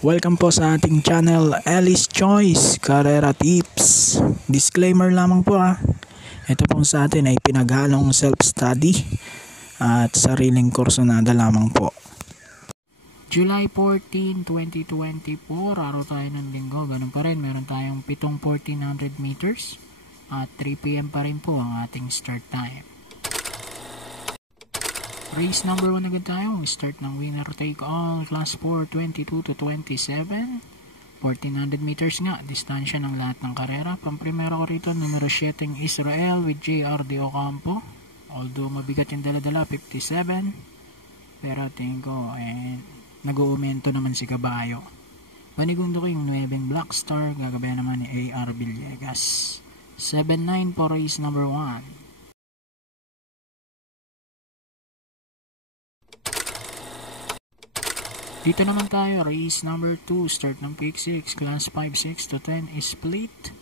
Welcome po sa ating channel, Ellis Choice Carrera Tips. Disclaimer lamang po Ito po sa atin ay pinaghalong self-study at sariling kursunada lamang po. July 14, 2024, araw tayo ng linggo. Ganun pa rin, meron tayong 1400 meters at 3 PM pa rin po ang ating start time. Race number 1 agad tayo. Start ng winner take all. Class 4, 22 to 27. 1400 meters nga. Distansya ng lahat ng karera. Pamprimera ko rito, numero 7 Israel with JR De Ocampo. Although mabigat yung dala-dala, 57. Pero tingin ko, nag-uumento naman si Caballo. Panigundo ko yung 9 Black Star. Gagabayan naman ni AR Villegas. 7-9 po race number 1. Dito naman tayo, race number 2, start ng pick 6, class 5, 6 to 10 is split.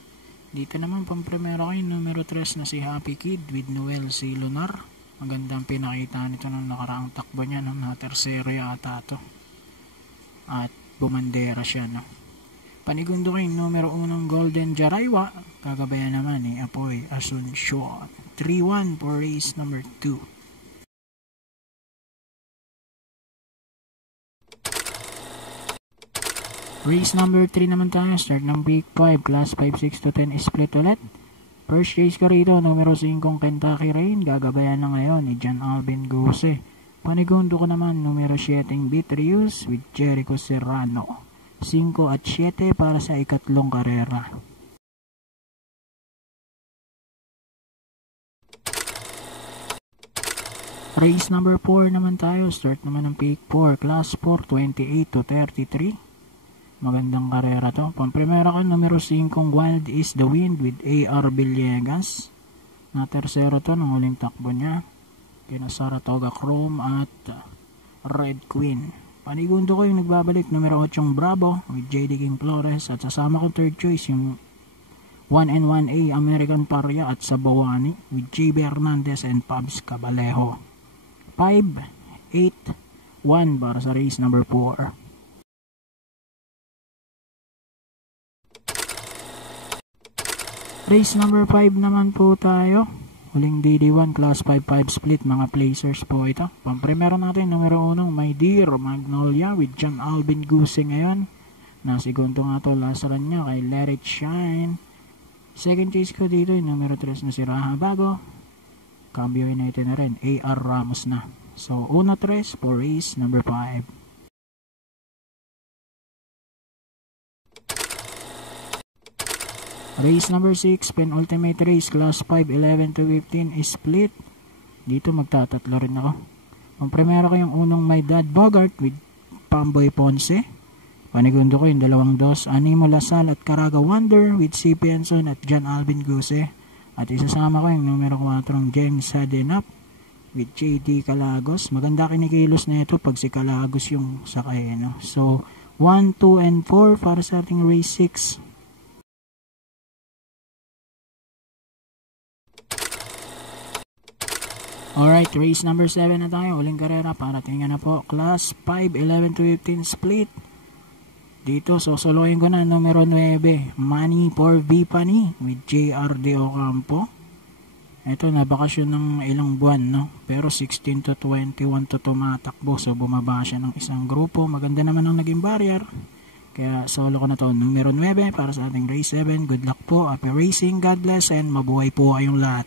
Dito naman pang-primera ko yung numero 3 na si Happy Kid with Noel C. Lunar. Magandang pinakita nito nung nakaraang takbo niya, na tersero yata to. At bumandera siya, no. Panigundo ko yung numero 1 Golden Jaraywa, kagabayan naman ni Apoy Asuncion. 3-1 for race number 2. Race number 3 naman tayo. Start ng Big 5. Class 5, 6 to 10 split ulit. First race ko rito. Numero 5 Kentucky Rain. Gagabayan na ngayon ni John Alvin Guse. Panigundo ko naman numero 7 Beatrius with Jericho Serrano. 5 at 7 para sa ikatlong karera. Race number 4 naman tayo. Start naman ng Big 4. Class 4, 28 to 33. Magandang karera to. Pamprimera ko, numero 5 Wild is the Wind with AR Villegas. Na tersero to ng huling takbo niya. Kina Saratoga Chrome at Red Queen. Panigundo ko yung nagbabalik, numero 8 Bravo with JD King Flores. At sasama ko third choice yung 1N1A American Paria at Sabawani with JB Hernandez and Pabs Cabalejo. 5-8-1 para sa race number 4. Race number 5 naman po tayo. Huling DD1, class 5-5 split, mga placers po ito. Pamprimero natin, numero 1, My Dear Magnolia with John Alvin Guse ngayon. Nasigundo nga to, lasaran niya kay Let It Shine. Second chase ko dito, yung numero 3 na si Raha Bago. Cambio natin na rin, AR Ramos na. So, 1-3 for race number 5. Race number 6, penultimate race, class 5, 11 to 15 is split. Dito magtatatlo rin ako. Ang primero ko yung unang My Dad Bogart with Pamboy Ponce. Panigundo ko yung 2-2, Animo Lasal at Caraga Wonder with C. Penson at John Alvin Guse. At isasama ko yung numero 4 James Hadenap with J.D. Calagos. Maganda kinikilos na ito pag si Calagos yung sakay, no? So, 1, 2, and 4 para sa ating race 6. Alright, race number 7 na tayo. Huling karera para tingnan na po. Class 5, 11 to 15 split. Dito, sosoloyin ko na numero 9. Money for Vipani with JR De Ocampo. Ito, nabakasyon ng ilang buwan, no? Pero 16 to 21 to tumatakbo. So, bumaba siya ng isang grupo. Maganda naman ang naging barrier. Kaya, solo ko na to. Numero 9 para sa ating race 7. Good luck po. Happy racing. God bless and mabuhay po kayong lahat.